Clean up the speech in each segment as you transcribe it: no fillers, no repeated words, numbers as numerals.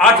8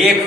1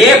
1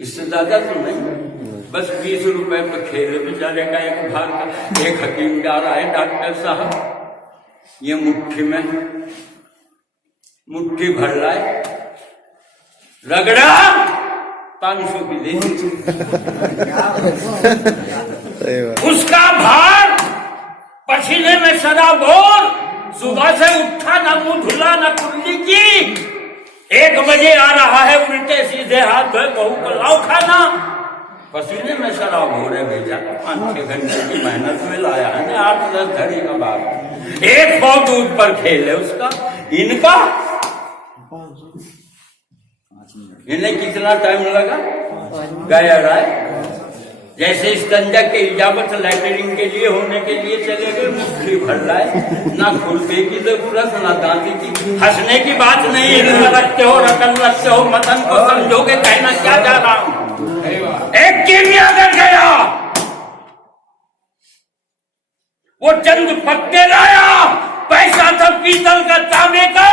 اس سے زیادہ تو نہیں، بس 20 روپے پہ کھیل بیچارے کا ایک بھار کا۔ ایک حکیم جا رہا ہے، ڈاکٹر صاحب یہ مٹھی میں مٹھی بھر رہا ہے، رگڑا 500 کی دے دی۔ اس کا بھار پسینے میں سرابور، صبح سے اٹھا نہ منہ دھلا نہ کلی کی، 1 بجے آ رہا ہے، الٹے سیدھے ہاتھ دھوئے بہو کو لاؤ کھانا، پسینے میں شراب ہو رہے بھیجا، 5-6 گھنٹے کی محنت میں لایا ہے، 8-10 گھڑی کا بعد 1 پاؤ دودھ پر کھیل ہے اس کا۔ ان کا انہیں کتنا ٹائم لگا؟ گیا رائے جیسے استنجا کے اجابت لیٹرنگ کے لیے ہونے کے لیے چلے گئے، مٹھی بھر رہے، نہ کھلتے کی ضرورت نہ دانتی کی۔ ہنسنے کی بات نہیں، علم رکھتے ہو، رقم رکھتے ہو، متن کو سمجھو گے کہنا کیا جا رہا ہوں۔ ایک کیمیا کر گیا، وہ چند پتے لایا، پیسہ تھا پیتل کا تانبے کا،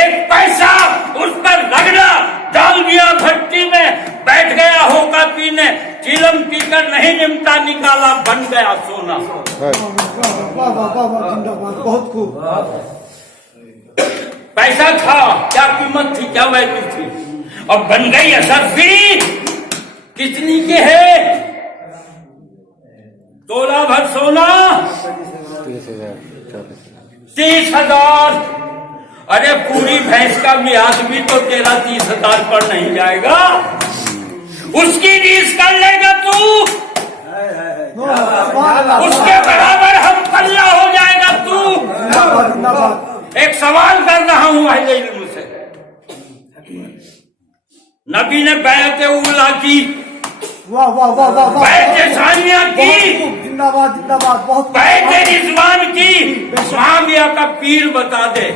1 پیسہ اس پر رگڑا، ڈال دیا بھٹی میں، بیٹھ گیا ہوکا پینے، چیلم پی کر نہیں نمٹا، نکالا بن گیا سونا۔ بہت خوب۔ پیسہ تھا، کیا قیمت تھی، کیا ویلیو تھی، اور بن گئی اثر بھی کتنی کے ہے؟ تولہ بھر سونا 30,000۔ ارے پوری بھینس کا میاد بھی تو تیرا 30,000 پر نہیں جائے گا، اس کی ریس کر لے گا تو، اس کے برابر ہم پلہ ہو جائے گا تو۔ ایک سوال کر رہا ہوں اہل علم سے، نبی نے بیعت اولا کی، بیعت ثانیہ کی، بیعت رضوان کی، معاویہ کا پیر بتا دے۔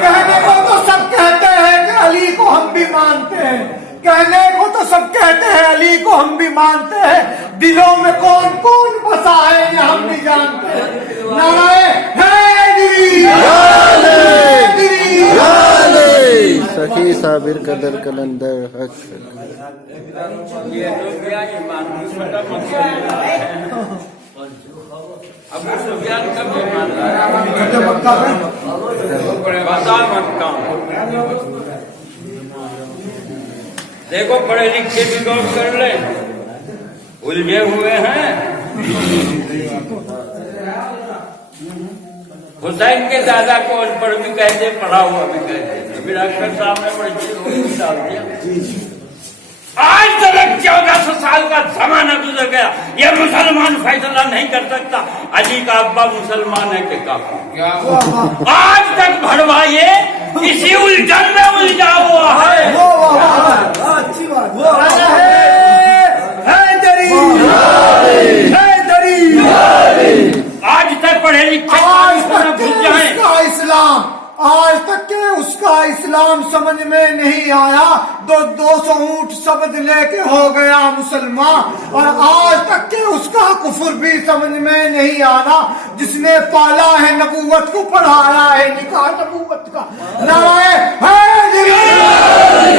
کہنے کو تو سب کہتے ہیں کہ علی کو ہم بھی مانتے ہیں، کہنے کو تو سب کہتے ہیں علی کو ہم بھی مانتے ہیں، دلوں میں کون کون بسا ہے یہ ہم بھی جانتے ہیں۔ نعرہ حیدری، حیدری، سخی صابر قدر کلندر حق۔ یہ تو کیا ایمان چھوٹا مقصد ہے، ابو سفیان کا بھی ایمان رہا ہے، بتا مکہ۔ دیکھو پڑھے لکھے بھی غور کر لیں، الجھے ہوئے ہیں۔ حسین کے دادا کو ان پڑھ بھی کہتے، پڑھا ہوا بھی کہتے، ابھی ڈاکٹر صاحب نے بڑی چیز ڈال دیا۔ آج تک 1400 سال کا زمانہ گزر گیا، یہ مسلمان فیصلہ نہیں کر سکتا علی کا ابا مسلمان ہے کہ کافر۔ آج تک بھڑوائیے اسی الجھن میں الجھا ہوا ہے۔ اچھی بات۔ حیدری، حیدری، آج تک پڑھے لکھے آج تک اس کا اسلام، آج تک کہ اس کا اسلام سمجھ میں نہیں آیا، 200 اونٹ سبد لے کے ہو گیا مسلمان، اور آج تک کہ اس کا کفر بھی سمجھ میں نہیں آنا، جس نے پالا ہے نبوت کو، پڑھایا ہے نکاح نبوت کا۔ نعرہ حیدری،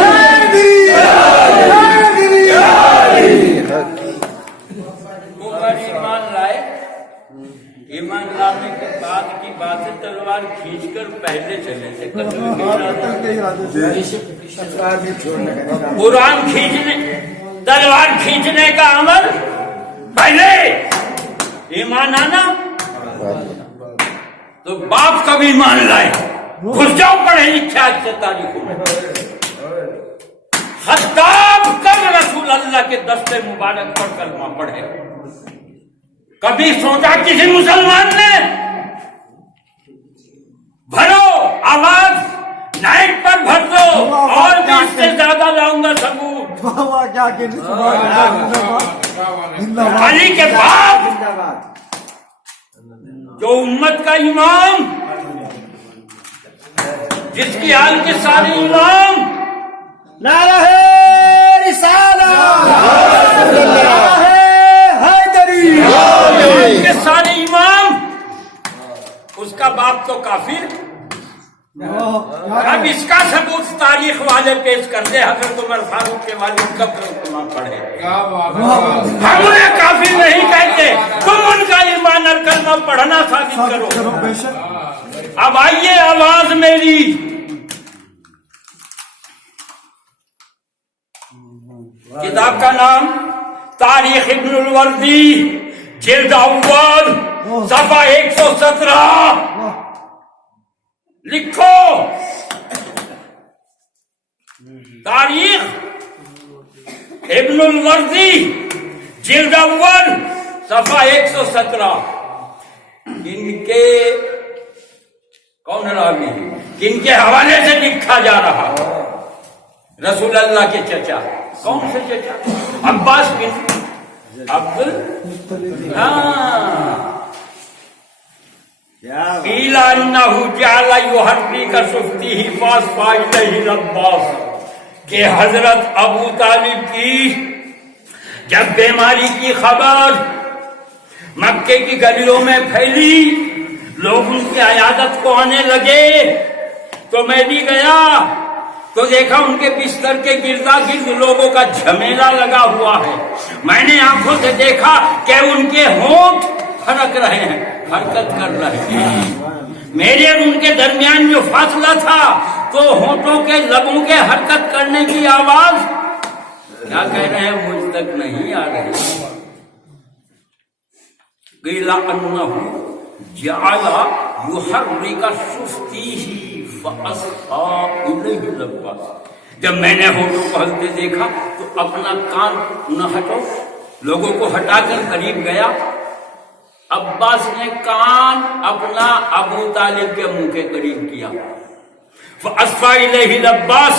حیدری، حیدری، ایمان لائے، ایمان لانے کے بعد کی بات ہے، تلوار کھینچ کر پہلے چلے تھے، قرآن کھینچنے، تلوار کھینچنے کا عمل پہلے، ایمان آنا تو باپ کا بھی ایمان لائے۔ گھس جاؤ پڑھے لکھے آج سے تاریخوں میں۔ خطاب کب رسول اللہ کے دستے مبارک پر کلمہ پڑھے؟ کبھی سوچا کسی مسلمان نے؟ بھرو آواز نائٹ پر بھر دو، اور بھی اس سے زیادہ لاؤں گا ثبوت۔ علی کے بعد جو امت کا امام، جس کی حال کے سارے امام، نعرہ رسالت، نعرہ حیدری، کے سارے امام، اس کا باپ تو کافر، اب اس کا ثبوت تاریخ والے پیش کر دے. حضرت عمر فاروق کے والد کب کلمہ پڑھے؟ ہم انہیں کافی نہیں کہتے، تم ان کا ایمان اور کلمہ پڑھنا ثابت کرو. اب آئیے آواز میری. کتاب کا نام تاریخ ابن الوردی، جلد اول، صفحہ 117. لکھو تاریخ ابن الوردی، جلد اول، صفحہ 117. ان کے کون راوی ہیں؟ کن کے حوالے سے لکھا جا رہا؟ رسول اللہ کے چچا. کون سے چچا؟ عباس بن عبد. قیل انہ جعل یحرک صفته فاصفى الیہ العباس، کہ حضرت ابو طالب کی جب بیماری کی خبر مکے کی گلیوں میں پھیلی، لوگ ان کی عیادت کو آنے لگے، تو میں بھی گیا تو دیکھا ان کے بستر کے گردا گرد لوگوں کا جھمیلا لگا ہوا ہے. میں نے آنکھوں سے دیکھا کہ ان کے ہونٹ پھرک رہے ہیں، حرکت کر رہے ہیں. میرے اور ان کے درمیان جو فاصلہ تھا تو ہونٹوں کے لبوں کے حرکت کرنے کی آواز کیا کہہ رہے ہیں مجھ تک نہیں آ رہی. قیل انہ جعل یحرک صفته فاصفى الیہ العباس. جب میں نے ہونٹوں کو ہلتے دیکھا تو اپنا کان نہ ہٹو، لوگوں کو ہٹا کر قریب گیا. عباس نے کان اپنا ابو طالب کے منہ کے قریب کیا. فاصفى الیہ العباس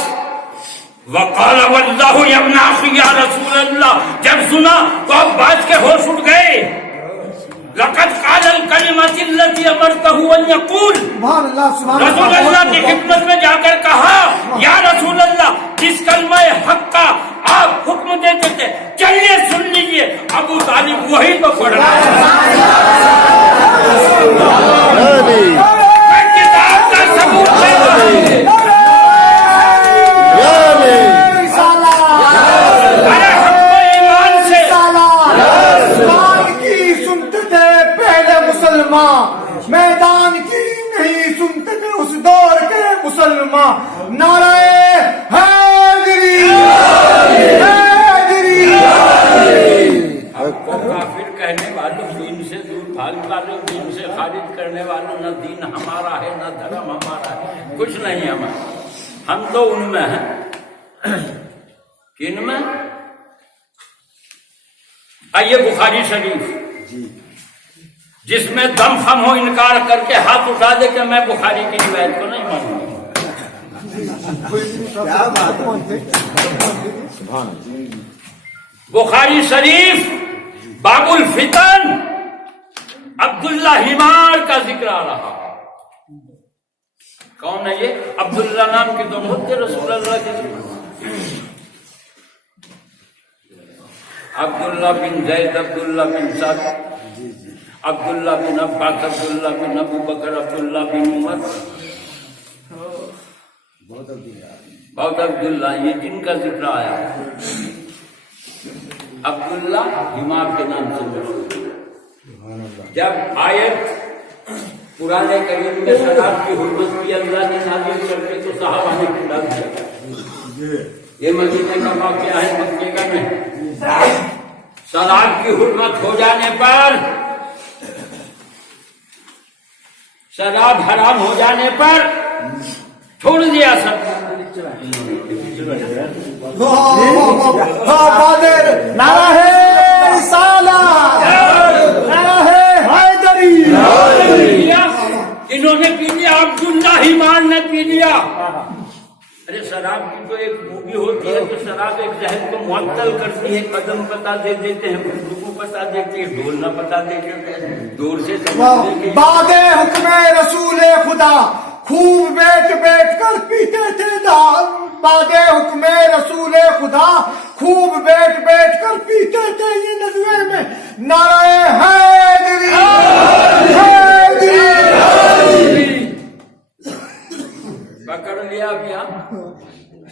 وقال واللہ یا ابن اخی یا رسول اللہ. جب سنا تو عباس کے ہوش اٹھ گئے. لقد قال الکلمۃ التي امرته ان يقول. رسول اللہ کی خدمت میں جا کر کہا یا رسول اللہ، جس کلمہ حق کا آپ حکم دیتے تھے چلیے سن لیجیے. ابو طالب وہی تو پڑھ رہا ہے. میں کتاب کا ثبوت دے رہا ہوں. میدان کی نہیں سنتے تھے اس دور کے مسلمان. نعرہ حیدری حیدری. آپ کو کافر کہنے والوں، دین سے دور بھاگنے والوں، دین سے خارج کرنے والوں، نہ دین ہمارا ہے نہ دھرم ہمارا ہے، کچھ نہیں ہمارا. ہم تو ان میں ہیں. کن میں؟ آئیے بخاری شریف، جس میں دم خم ہو انکار کر کے ہاتھ اٹھا دے کہ میں بخاری کی روایت کو نہیں مانوں. بخاری شریف باب الفتن، عبداللہ حمار کا ذکر آ رہا. کون ہے یہ؟ عبداللہ نام کے دونوں ہوتے رسول اللہ کے. عبداللہ بن زید، عبداللہ بن سعد، عبداللہ بن عباس، عبداللہ بن ابو بکر، عبداللہ بن عمر، بہت عبداللہ یہ جن کا ذکر آیا. عبداللہ حمار کے نام سے مشہور. جب آیت قرآن کریم میں شراب کی حرمت کی اللہ نے نازل کر کے تو صحابہ نے کھلا دیا. یہ مدینے کا واقعہ ہے، مکے کا نہیں. شراب کی حرمت ہو جانے پر، شراب حرام ہو جانے پر چھوڑ دیا سب. نعرہ رسالت، نعرہ حیدری. انہوں نے پی لیا، عبداللہ حمار نے پی لیا. ارے شراب کی تو ایک خوبی ہوتی ہے کہ شراب ایک ذہن کو معطل کرتی ہے. قدم پتا دے دیتے ہیں، خوشبو پتا دیتے ہیں، ڈھول نہ پتا دیتے ہیں، دور سے بعد حکم رسول خدا خوب بیٹھ بیٹھ کر پیتے تھے. بعد حکم رسول خدا خوب بیٹھ بیٹھ کر پیتے تھے. یہ ندوے میں نعرہ حیدری حیدری. پکڑ لیا اب یہاں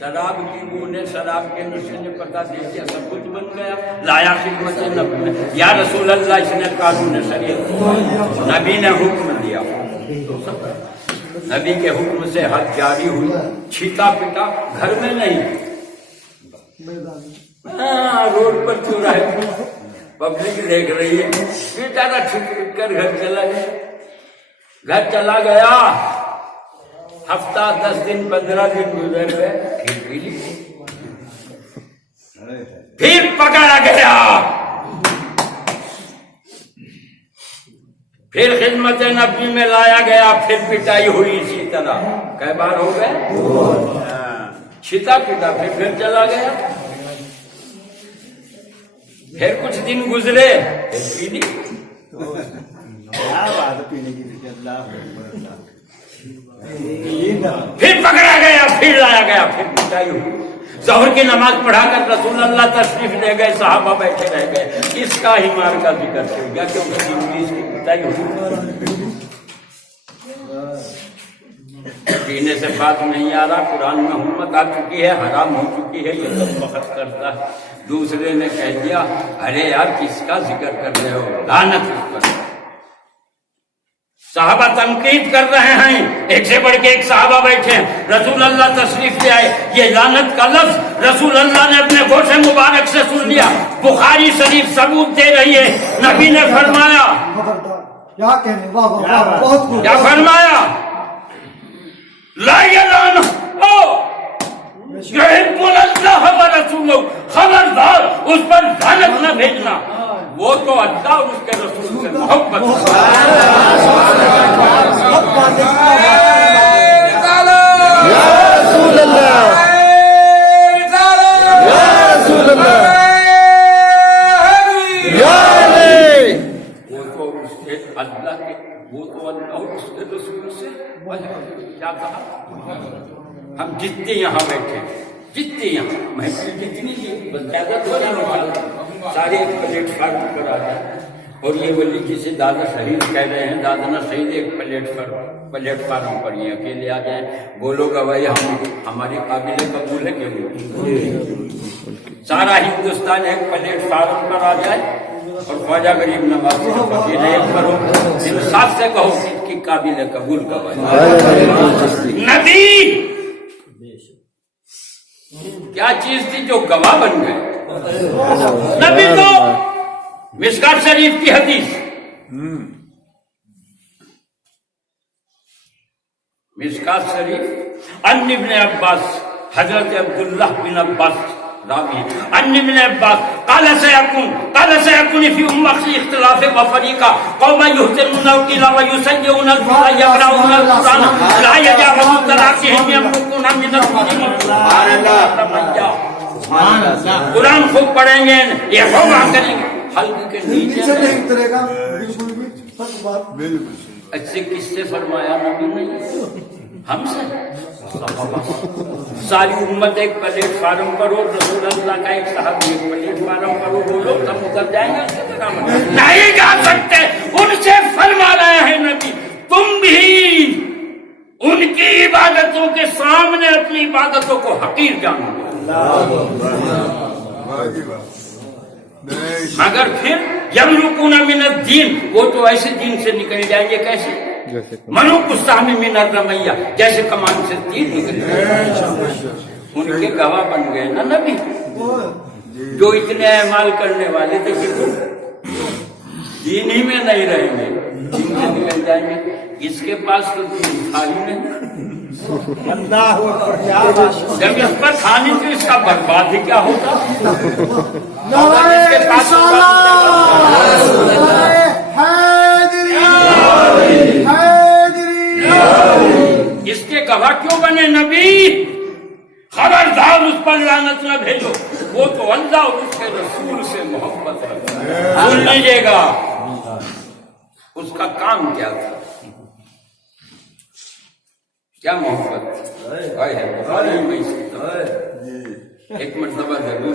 شراب کی بو نے، شراب کے نشے نے پتا دے دیا، سب کچھ بن گیا. لایا خدمت نبی میں، یا رسول اللہ اس نے قانون شریعت، نبی نے حکم دیا، نبی کے حکم سے حد جاری ہوئی. چھیتا پیٹا گھر میں نہیں، روڈ پر چوراہے پبلک دیکھ رہی ہے، بیچارہ چھپ کر گھر چلا گیا. گھر چلا گیا، ہفتہ 10 دن 15 دن گزر گئے، پھر پکڑا گیا، پھر خدمت نبی میں لایا گیا، پھر پٹائی ہوئی اسی طرح. کئی بار ہو گئے؟ چھتا پیٹا، پھر چلا گیا. پھر کچھ دن گزرے، پھر پکڑا گیا، پھر لایا گیا، پھر پٹائی ہوئی. ظہر کی نماز پڑھا کر رسول اللہ تشریف لے گئے، صحابہ بیٹھے رہ گئے. اس کا ہی مار کا ذکر ہو گیا کیونکہ انگلش کی پٹائی ہوئی. پینے سے بات نہیں آ رہا، قرآن میں حرمت آ چکی ہے، حرام ہو چکی ہے، یہ سب وقت کرتا ہے. دوسرے نے کہہ دیا ارے یار کس کا ذکر کر رہے ہو، لعنت اس پر. صحابہ تنقید کر رہے ہیں، ایک سے بڑھ کے ایک صحابہ بیٹھے ہیں. رسول اللہ تشریف لے آئے، یہ لعنت کا لفظ رسول اللہ نے اپنے گوشے مبارک سے سن لیا. بخاری شریف ثبوت دے رہی ہے، نبی نے فرمایا، کیا فرمایا؟ لا یلعنہ یحب اللہ و رسولہ، خبردار اس پر لعنت نہ بھیجنا، وہ تو اللہ اور اس کے رسول سے محبت. یا رسول اللہ، یا رسول اللہ، یا علی. وہ تو اس کے اللہ کے، وہ تو اللہ اور اس کے رسول سے کیا کہا. ہم جتنے یہاں بیٹھے، جتنے یہاں محفل جتنی بس زیادہ تو سارے ایک پلیٹ فارم پر آ جائے. اور یہ ولی جسے دادا شہید کہہ رہے ہیں، دادا نہ شہید ایک پلیٹ فارم پر یہ اکیلے آ جائیں. بولو گواہی ہماری قابل قبول ہے کہ سارا ہندوستان ایک پلیٹ فارم پر آ جائے اور خواجہ غریب نواز ایک پر ہو. انصاف سے کہو کہ قابل قبول گواہی. نبی کیا چیز تھی جو گواہ بن گئے؟ نبی تو مشکات شریف کی حدیث، مشکات شریف، ان ابن عباس، حضرت عبداللہ بن عباس راوی، ان ابن عباس قال سيكون في امتي اختلاف وفريقا قوم يهتمون القيل ويسيئون الفضل يقرؤون القرآن لا يجاوز تراقيهم يمرقون من الدين. قرآن خوب پڑھیں گے، یہ خوب کریں گے، حلق کے نیچے نہیں اترے گا. اچھے کس سے فرمایا نبی نے؟ ہم سے. ساری امت ایک پلیٹ فارم پر ہو، رسول اللہ کا ایک صحابی ایک پلیٹ فارم پر ہو، وہ لوگ کم اتر جائیں گے. نہیں جا سکتے. ان سے فرما رہے ہیں نبی تم بھی ان کی عبادتوں کے سامنے اپنی عبادتوں کو حقیر جانو گے. مگر پھر یمرقون من الدین، وہ تو ایسے دین سے نکل جائیں گے. کیسے؟ منوق السہم من الرمیہ، جیسے کمان سے تیر نکل جائے. ان کے گواہ بن گئے نا نبی، جو اتنے اعمال کرنے والے تھے کہ دین ہی میں نہیں رہیں گے، دین سے نکل جائیں گے. اس کے پاس تو دین تھا ہی نہیں. جب اس پر کھانی تو اس کا برباد ہی کیا ہوتا. اس کے گواہ کیوں بنے نبی؟ خبردار اس پر لعنت نہ بھیجو، وہ تو اللہ اور اس کے رسول سے محبت رکھتا ہے. سن لیجیے گا اس کا کام کیا تھا، کیا محبت. ایک مرتبہ ضرور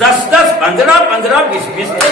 10-10, 15-15, 20-20